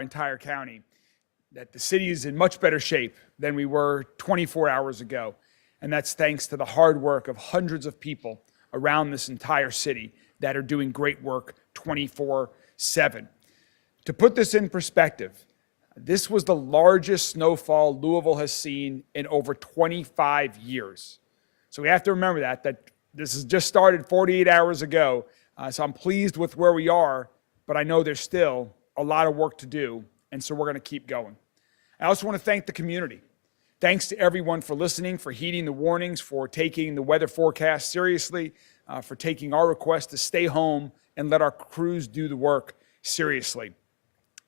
entire county that the city is in much better shape than we were 24 hours ago. And that's thanks to the hard work of hundreds of people around this entire city that are doing great work 24/7. To put this in perspective, this was the largest snowfall Louisville has seen in over 25 years. So we have to remember that this has just started 48 hours ago. So I'm pleased with where we are, but I know there's still a lot of work to do, and so we're going to keep going. I also want to thank the community. Thanks to everyone for listening, for heeding the warnings, for taking the weather forecast seriously, for taking our request to stay home and let our crews do the work seriously.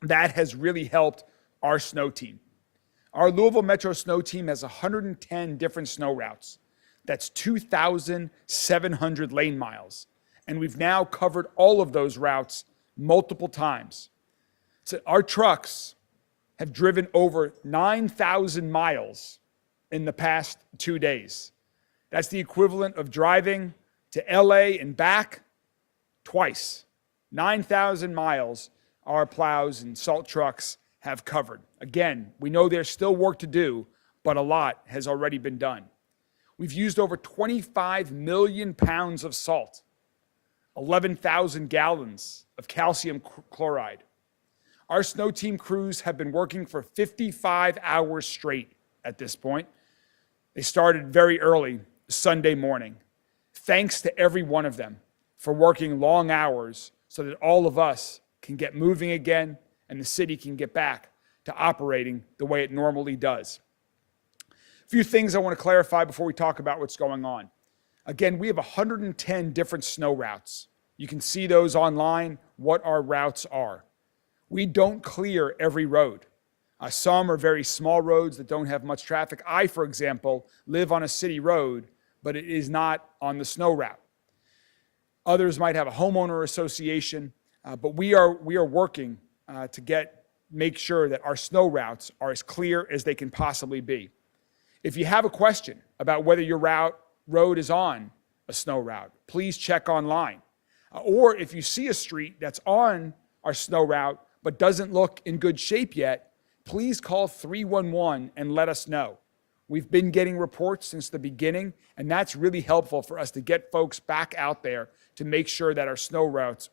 That has really helped our snow team. Our Louisville Metro snow team has 110 different snow routes. That's 2,700 lane miles. And we've now covered all of those routes multiple times. So our trucks have driven over 9,000 miles in the past 2 days. That's the equivalent of driving to LA and back twice. 9,000 miles our plows and salt trucks have covered. Again, we know there's still work to do, but a lot has already been done. We've used over 25 million pounds of salt, 11,000 gallons of calcium chloride. Our snow team crews have been working for 55 hours straight at this point. They started very early Sunday morning. Thanks to every one of them for working long hours so that all of us can get moving again and the city can get back to operating the way it normally does. A few things I want to clarify before we talk about what's going on. Again, we have 110 different snow routes. You can see those online, what our routes are. We don't clear every road. Some are very small roads that don't have much traffic. I, for example, live on a city road, but it is not on the snow route. Others might have a homeowner association, but we are working to make sure that our snow routes are as clear as they can possibly be. If you have a question about whether your road is on a snow route, please check online. Or if you see a street that's on our snow route but doesn't look in good shape yet, please call 311 and let us know. We've been getting reports since the beginning, and that's really helpful for us to get folks back out there to make sure that our snow routes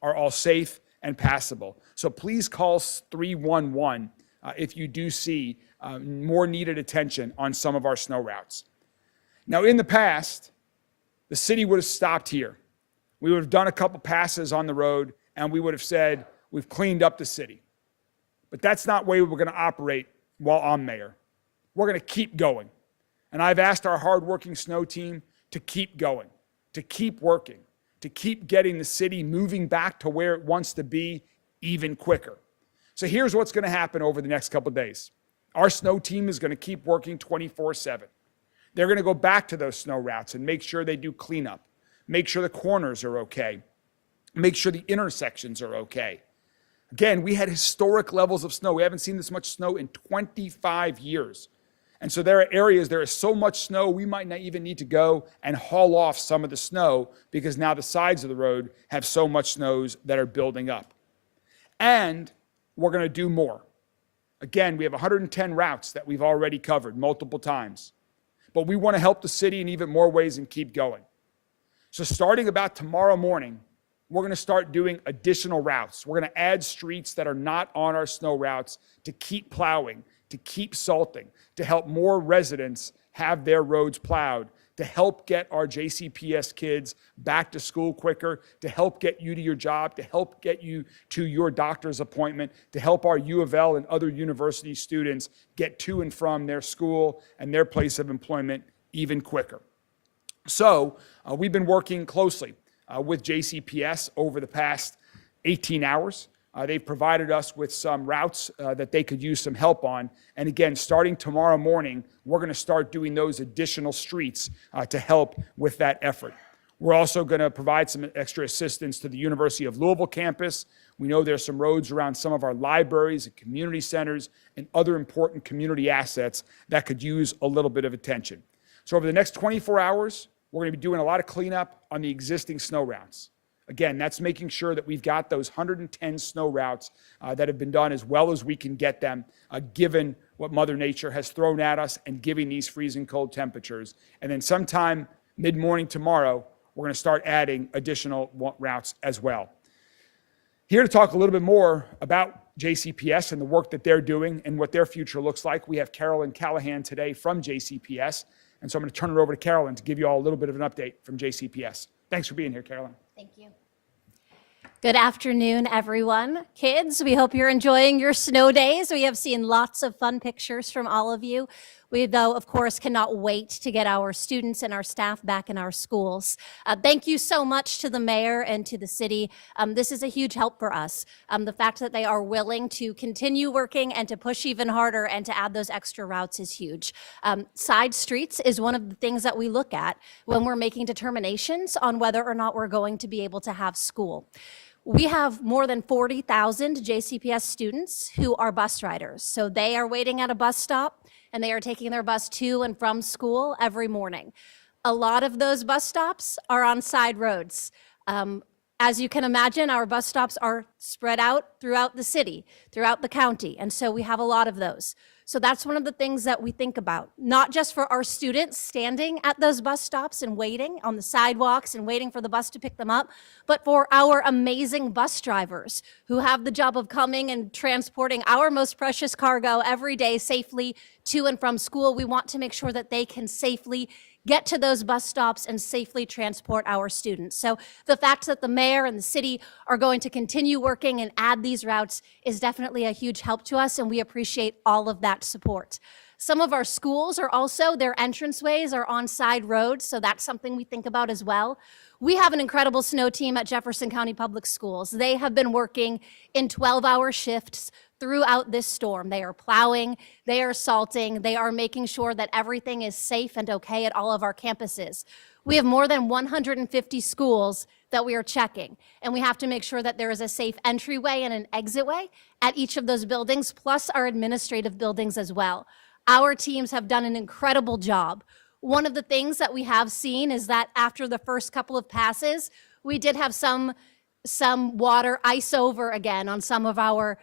are all safe and passable. So please call 311 if you do see more needed attention on some of our snow routes. Now, in the past, the city would have stopped here. We would have done a couple passes on the road, and we would have said, we've cleaned up the city. But that's not the way we're going to operate while I'm mayor. We're going to keep going. And I've asked our hardworking snow team to keep going, to keep working, to keep getting the city moving back to where it wants to be even quicker. So here's what's going to happen over the next couple of days. Our snow team is going to keep working 24/7. They're going to go back to those snow routes and make sure they do cleanup, make sure the corners are okay, make sure the intersections are okay. Again, we had historic levels of snow. We haven't seen this much snow in 25 years. And so there are areas, there is so much snow, we might not even need to go and haul off some of the snow because now the sides of the road have so much snows that are building up. And we're going to do more. Again, we have 110 routes that we've already covered multiple times. But we want to help the city in even more ways and keep going. So starting about tomorrow morning, we're going to start doing additional routes. We're going to add streets that are not on our snow routes to keep plowing, to keep salting, to help more residents have their roads plowed, to help get our JCPS kids back to school quicker, to help get you to your job, to help get you to your doctor's appointment, to help our U of L and other university students get to and from their school and their place of employment even quicker. So we've been working closely with JCPS over the past 18 hours. They've provided us with some routes that they could use some help on. And again, starting tomorrow morning, we're going to start doing those additional streets to help with that effort. We're also going to provide some extra assistance to the University of Louisville campus. We know there's some roads around some of our libraries and community centers and other important community assets that could use a little bit of attention. So over the next 24 hours, we're going to be doing a lot of cleanup on the existing snow routes. Again, that's making sure that we've got those 110 snow routes that have been done as well as we can get them, given what Mother Nature has thrown at us and giving these freezing cold temperatures. And then sometime mid-morning tomorrow, we're going to start adding additional routes as well. Here to talk a little bit more about JCPS and the work that they're doing and what their future looks like, we have Carolyn Callahan today from JCPS. And so I'm going to turn it over to Carolyn to give you all a little bit of an update from JCPS. Thanks for being here, Carolyn. Thank you. Good afternoon, everyone. Kids, we hope you're enjoying your snow days. We have seen lots of fun pictures from all of you. We, though, of course, cannot wait to get our students and our staff back in our schools. Thank you so much to the mayor and to the city. This is a huge help for us. The fact that they are willing to continue working and to push even harder and to add those extra routes is huge. Side streets is one of the things that we look at when we're making determinations on whether or not we're going to be able to have school. We have more than 40,000 JCPS students who are bus riders. So they are waiting at a bus stop and they are taking their bus to and from school every morning. A lot of those bus stops are on side roads. As you can imagine, our bus stops are spread out throughout the city, throughout the county, and so we have a lot of those. So that's one of the things that we think about, not just for our students standing at those bus stops and waiting on the sidewalks and waiting for the bus to pick them up, but for our amazing bus drivers who have the job of coming and transporting our most precious cargo every day safely to and from school. We want to make sure that they can safely get to those bus stops and safely transport our students. So the fact that the mayor and the city are going to continue working and add these routes is definitely a huge help to us, and we appreciate all of that support. Some of our schools are also, their entranceways are on side roads, so that's something we think about as well. We have an incredible snow team at Jefferson County Public Schools. They have been working in 12-hour shifts throughout this storm. They are plowing, they are salting, they are making sure that everything is safe and okay at all of our campuses. We have more than 150 schools that we are checking, and we have to make sure that there is a safe entryway and an exitway at each of those buildings, plus our administrative buildings as well. Our teams have done an incredible job. One of the things that we have seen is that after the first couple of passes, we did have some water ice over again on some of our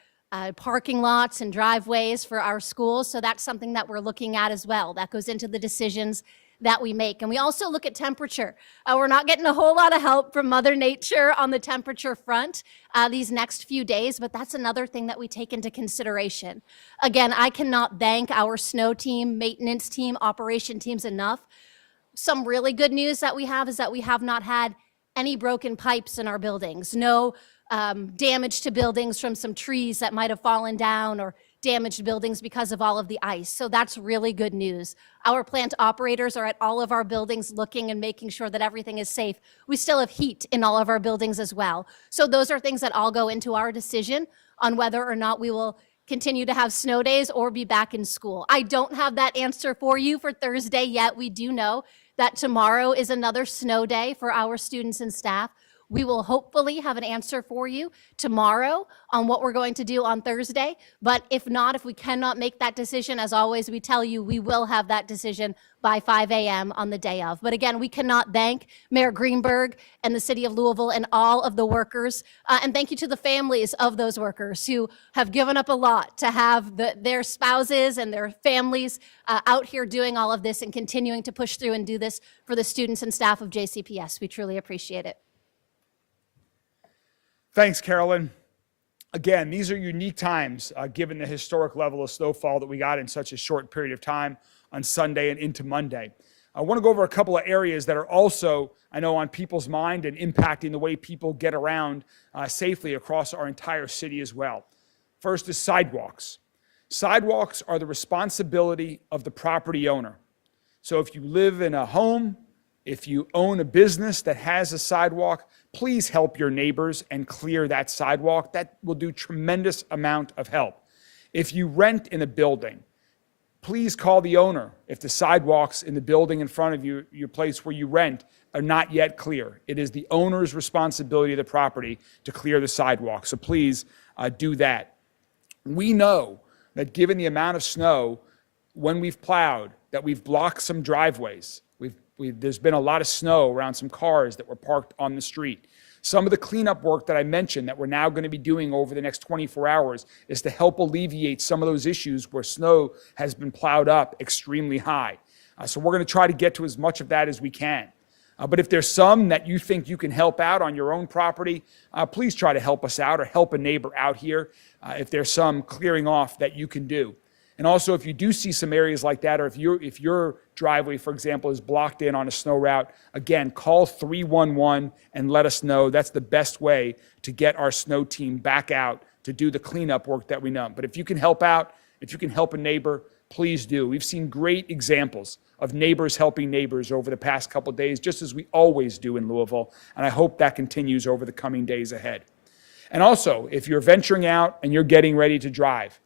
parking lots and driveways for our schools. So that's something that we're looking at as well. That goes into the decisions that we make. And we also look at temperature. We're not getting a whole lot of help from Mother Nature on the temperature front these next few days, but that's another thing that we take into consideration. Again, I cannot thank our snow team, maintenance team, operation teams enough. Some really good news that we have is that we have not had any broken pipes in our buildings, no damage to buildings from some trees that might have fallen down or damaged buildings because of all of the ice. So that's really good news. Our plant operators are at all of our buildings looking and making sure that everything is safe. We still have heat in all of our buildings as well. So those are things that all go into our decision on whether or not we will continue to have snow days or be back in school. I don't have that answer for you for Thursday yet. We do know that tomorrow is another snow day for our students and staff. We will hopefully have an answer for you tomorrow on what we're going to do on Thursday. But if not, if we cannot make that decision, as always, we tell you we will have that decision by 5 a.m. on the day of. But again, we cannot thank Mayor Greenberg and the city of Louisville and all of the workers. And thank you to the families of those workers who have given up a lot to have their spouses and their families out here doing all of this and continuing to push through and do this for the students and staff of JCPS. We truly appreciate it. Thanks, Carolyn. Again, these are unique times given the historic level of snowfall that we got in such a short period of time on Sunday and into Monday. I want to go over a couple of areas that are also, I know, on people's mind and impacting the way people get around safely across our entire city as well. First is sidewalks. Sidewalks are the responsibility of the property owner. So if you live in a home, if you own a business that has a sidewalk, please help your neighbors and clear that sidewalk. That will do tremendous amount of help. If you rent in a building, please call the owner if the sidewalks in the building in front of you, your place where you rent, are not yet clear. It is the owner's responsibility of the property to clear the sidewalk. So please do that. We know that given the amount of snow, when we've plowed, that we've blocked some driveways. There's been a lot of snow around some cars that were parked on the street. Some of the cleanup work that I mentioned that we're now going to be doing over the next 24 hours is to help alleviate some of those issues where snow has been plowed up extremely high. So we're going to try to get to as much of that as we can. But if there's some that you think you can help out on your own property, please try to help us out or help a neighbor out here if there's some clearing off that you can do. And also, if you do see some areas like that, or if your driveway, for example, is blocked in on a snow route, again, call 311 and let us know. That's the best way to get our snow team back out to do the cleanup work that we know. But if you can help out, if you can help a neighbor, please do. We've seen great examples of neighbors helping neighbors over the past couple of days, just as we always do in Louisville, and I hope that continues over the coming days ahead. And also, if you're venturing out and you're getting ready to drive,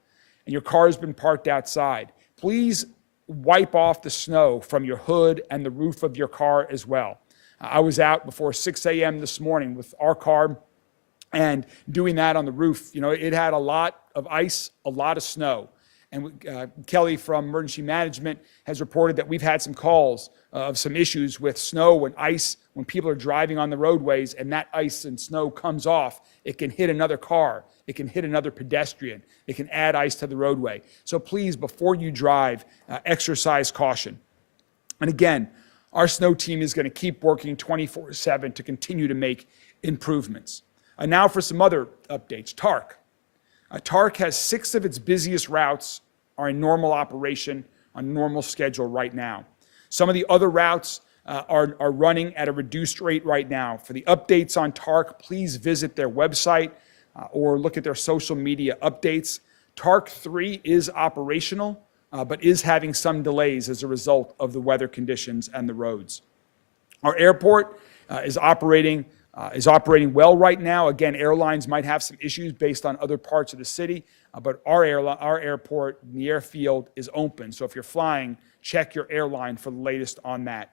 and your car has been parked outside, please wipe off the snow from your hood and the roof of your car as well. I was out before 6 a.m. this morning with our car and doing that on the roof. You know, it had a lot of ice, a lot of snow. And Kelly from Emergency Management has reported that we've had some calls of some issues with snow and ice when people are driving on the roadways and that ice and snow comes off. It can hit another car. It can hit another pedestrian. It can add ice to the roadway. So please, before you drive, exercise caution. And again, our snow team is going to keep working 24/7 to continue to make improvements. Now for some other updates. TARC. TARC has 6 of its busiest routes are in normal operation on normal schedule right now. Some of the other routes are running at a reduced rate right now. For the updates on TARC, please visit their website or look at their social media updates. TARC 3 is operational, but is having some delays as a result of the weather conditions and the roads. Our airport is operating well right now. Again, airlines might have some issues based on other parts of the city, but our airport, the airfield, is open. So if you're flying, check your airline for the latest on that.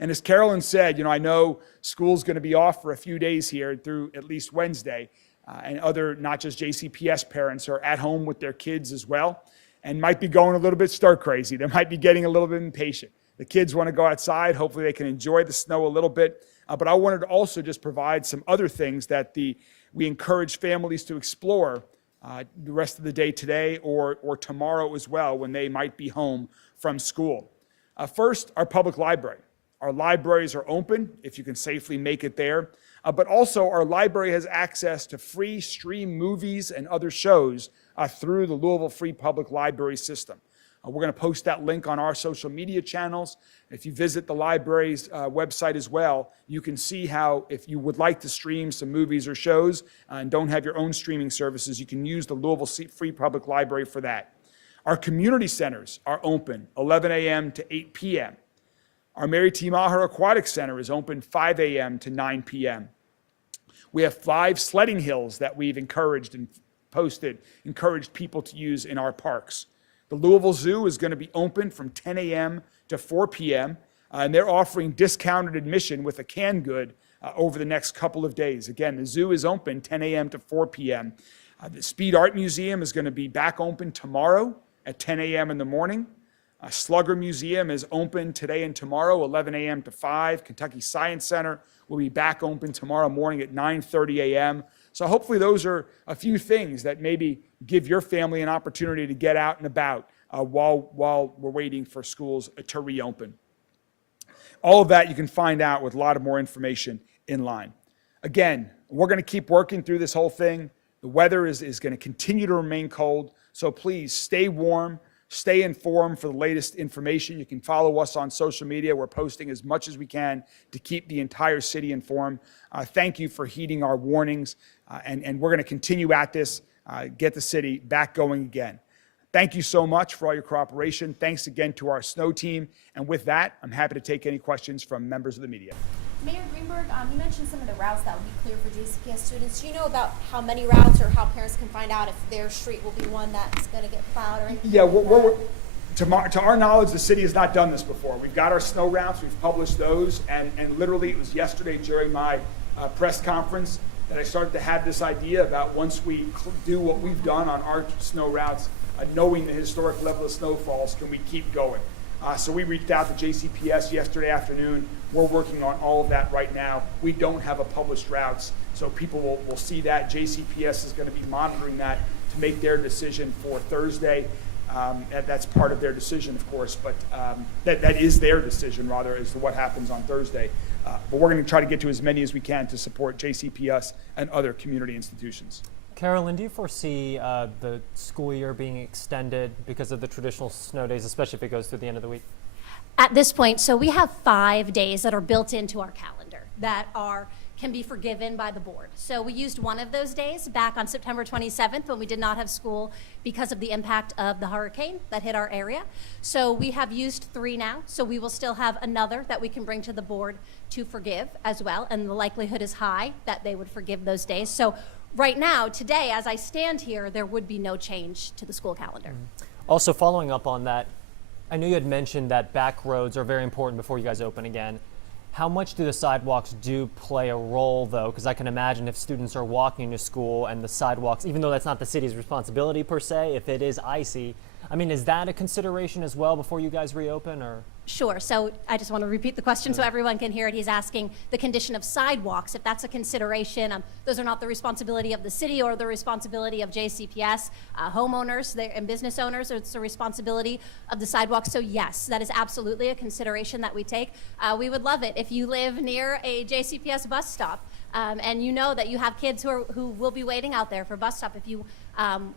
And as Carolyn said, I know school's going to be off for a few days here through at least Wednesday, and other, not just JCPS parents, are at home with their kids as well, and might be going a little bit stir crazy. They might be getting a little bit impatient. The kids want to go outside. Hopefully they can enjoy the snow a little bit. But I wanted to also just provide some other things that we encourage families to explore the rest of the day today or tomorrow as well when they might be home from school. First, our public library. Our libraries are open if you can safely make it there. But also our library has access to free stream movies and other shows through the Louisville Free Public Library system. We're going to post that link on our social media channels. If you visit the library's website as well, you can see how, if you would like to stream some movies or shows and don't have your own streaming services, you can use the Louisville Free Public Library for that. Our community centers are open 11 a.m. to 8 p.m. Our Mary T. Maher Aquatic Center is open 5 a.m. to 9 p.m. We have 5 sledding hills that we've encouraged people to use in our parks. The Louisville Zoo is going to be open from 10 a.m. to 4 p.m., and they're offering discounted admission with a canned good over the next couple of days. Again, the zoo is open 10 a.m. to 4 p.m. The Speed Art Museum is going to be back open tomorrow at 10 a.m. in the morning. Slugger Museum is open today and tomorrow, 11 a.m. to 5. Kentucky Science Center will be back open tomorrow morning at 9:30 a.m. So hopefully those are a few things that maybe give your family an opportunity to get out and about while we're waiting for schools to reopen. All of that you can find out with a lot of more information in line. Again, we're going to keep working through this whole thing. The weather is going to continue to remain cold, so please stay warm. Stay informed for the latest information. You can follow us on social media. We're posting as much as we can to keep the entire city informed. Thank you for heeding our warnings, and we're going to continue at this, get the city back going again. Thank you so much for all your cooperation. Thanks again to our snow team. And with that, I'm happy to take any questions from members of the media. Mayor Greenberg, you mentioned some of the routes that will be clear for JCPS students. Do you know about how many routes or how parents can find out if their street will be one that's going to get plowed or anything? Yeah, to our knowledge, the city has not done this before. We've got our snow routes, we've published those, and literally it was yesterday during my press conference that I started to have this idea about once we do what we've done on our snow routes, knowing the historic level of snowfalls, can we keep going? So we reached out to JCPS yesterday afternoon. We're working on all of that right now. We don't have a published routes, so people will see that. JCPS is going to be monitoring that to make their decision for Thursday. That's part of their decision, of course, but that is their decision, rather, as to what happens on Thursday. But we're going to try to get to as many as we can to support JCPS and other community institutions. Carolyn, do you foresee the school year being extended because of the traditional snow days, especially if it goes through the end of the week? At this point, so we have 5 days that are built into our calendar that can be forgiven by the board. So we used one of those days back on September 27th when we did not have school because of the impact of the hurricane that hit our area. So we have used 3 now, so we will still have another that we can bring to the board to forgive as well, and the likelihood is high that they would forgive those days. So right now, today, as I stand here, there would be no change to the school calendar. Also, following up on that, I know you had mentioned that back roads are very important before you guys open again. How much do the sidewalks play a role, though? Because I can imagine if students are walking to school and the sidewalks, even though that's not the city's responsibility per se, if it is icy, I mean, is that a consideration as well before you guys reopen, or? Sure. So I just want to repeat the question so everyone can hear it. He's asking the condition of sidewalks, if that's a consideration. Those are not the responsibility of the city or the responsibility of JCPS. Homeowners and business owners, it's the responsibility of the sidewalks. So yes, that is absolutely a consideration that we take. We would love it if you live near a JCPS bus stop and you know that you have kids who will be waiting out there for bus stop. If you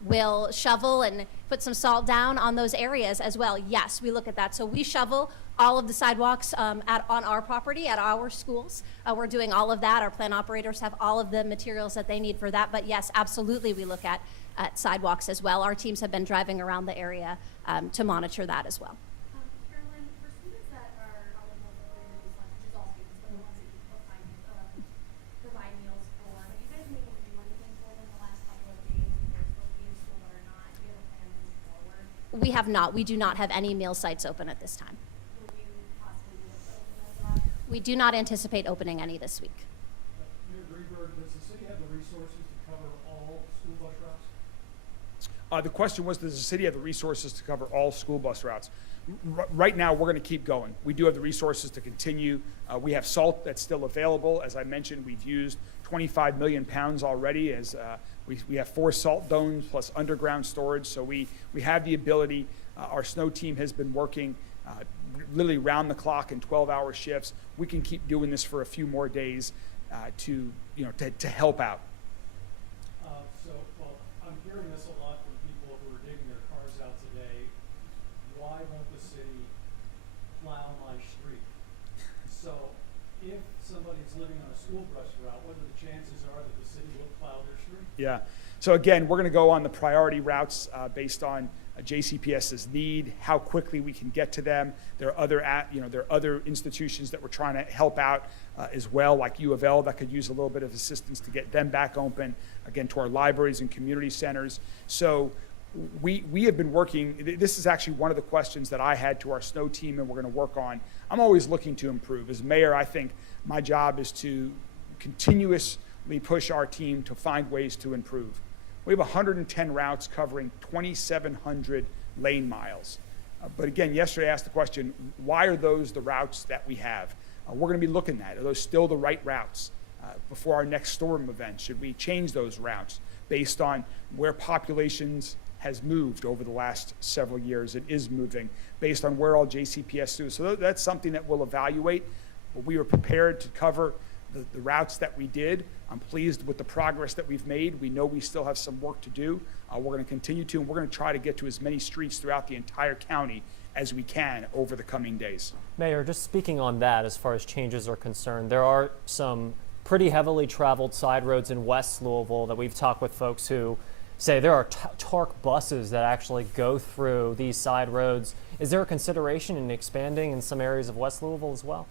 will shovel and put some salt down on those areas as well. Yes, we look at that. So we shovel all of the sidewalks on our property at our schools. We're doing all of that. Our plant operators have all of the materials that they need for that. But yes, absolutely, we look at sidewalks as well. Our teams have been driving around the area to monitor that as well. Carolyn, for students that are eligible for these lunch, which is all students, but the ones that you provide meals for, have you guys been able to do anything for them the last couple of days when they're supposed to be in school but are not? Do you have a plan moving forward? We have not. We do not have any meal sites open at this time. Will you possibly be able to open those up? We do not anticipate opening any this week. Mayor Greenberg, does the city have the resources to cover all school bus routes? The question was, does the city have the resources to cover all school bus routes? Right now, we're going to keep going. We do have the resources to continue. We have salt that's still available. As I mentioned, we've used 25 million pounds already as we have 4 salt domes plus underground storage. So we have the ability. Our snow team has been working literally round the clock in 12-hour shifts. We can keep doing this for a few more days to help out. Well, I'm hearing this a lot from people who are digging their cars out today. Why won't the city plow my street? So if somebody's living on a school bus route, what are the chances are that the city will plow their street? Yeah. So again, we're going to go on the priority routes based on JCPS's need, how quickly we can get to them. There are other institutions that we're trying to help out as well, like U of L, that could use a little bit of assistance to get them back open, again, to our libraries and community centers. So we have been working. This is actually one of the questions that I had to our snow team and we're going to work on. I'm always looking to improve. As mayor, I think my job is to continuously push our team to find ways to improve. We have 110 routes covering 2,700 lane miles. But again, yesterday I asked the question, why are those the routes that we have? We're going to be looking at, are those still the right routes before our next storm event? Should we change those routes based on where populations has moved over the last several years? It is moving based on where all JCPS do. So that's something that we'll evaluate. But we were prepared to cover the routes that we did. I'm pleased with the progress that we've made. We know we still have some work to do. We're going to continue to, and we're going to try to get to as many streets throughout the entire county as we can over the coming days. Mayor, just speaking on that, as far as changes are concerned, there are some pretty heavily traveled side roads in West Louisville that we've talked with folks who say there are TARC buses that actually go through these side roads. Is there a consideration in expanding in some areas of West Louisville as well?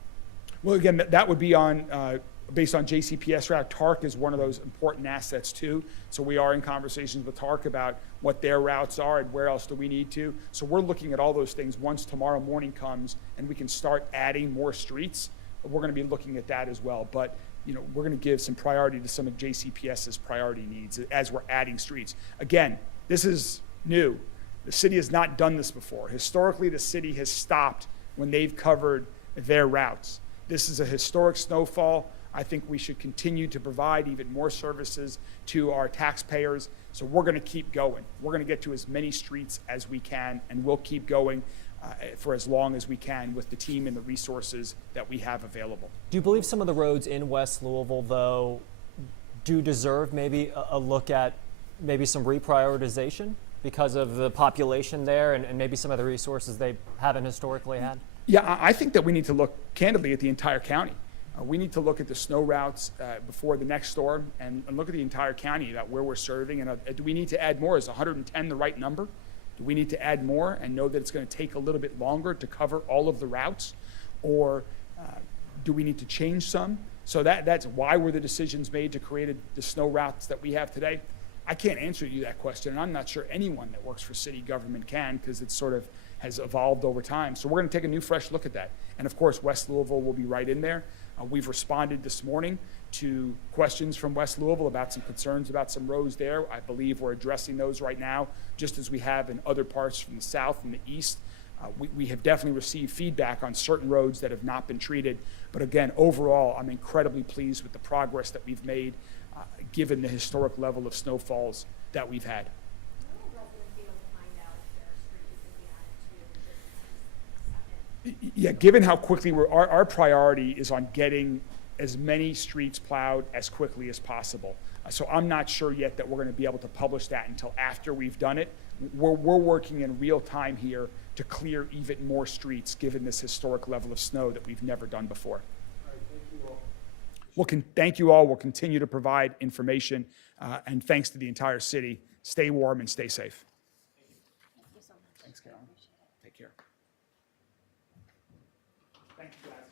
Well, again, that would be on based on JCPS route. TARC is one of those important assets too. So we are in conversations with TARC about what their routes are and where else do we need to. So we're looking at all those things once tomorrow morning comes and we can start adding more streets. We're going to be looking at that as well. But we're going to give some priority to some of JCPS's priority needs as we're adding streets. Again, this is new. The city has not done this before. Historically, the city has stopped when they've covered their routes. This is a historic snowfall. I think we should continue to provide even more services to our taxpayers. So we're going to keep going. We're going to get to as many streets as we can, and we'll keep going for as long as we can with the team and the resources that we have available. Do you believe some of the roads in West Louisville, though, do deserve maybe a look at maybe some reprioritization because of the population there and maybe some of the resources they haven't historically had? Yeah, I think that we need to look candidly at the entire county. We need to look at the snow routes before the next storm and look at the entire county about where we're serving. And do we need to add more? Is 110 the right number? Do we need to add more and know that it's going to take a little bit longer to cover all of the routes? Or do we need to change some? So that's why were the decisions made to create the snow routes that we have today? I can't answer you that question, and I'm not sure anyone that works for city government can, because it sort of has evolved over time. So we're going to take a new, fresh look at that. And of course, West Louisville will be right in there. We've responded this morning to questions from West Louisville about some concerns about some roads there. I believe we're addressing those right now, just as we have in other parts from the south and the east. We have definitely received feedback on certain roads that have not been treated. But again, overall, I'm incredibly pleased with the progress that we've made, given the historic level of snowfalls that we've had. When will residents be able to find out if their street is going to be added to the second? Yeah, given how quickly our priority is on getting as many streets plowed as quickly as possible. So I'm not sure yet that we're going to be able to publish that until after we've done it. We're working in real time here to clear even more streets, given this historic level of snow that we've never done before. All right, thank you all. Thank you all. We'll continue to provide information, and thanks to the entire city. Stay warm and stay safe. Thanks, Carolyn. Take care. Thank you, guys.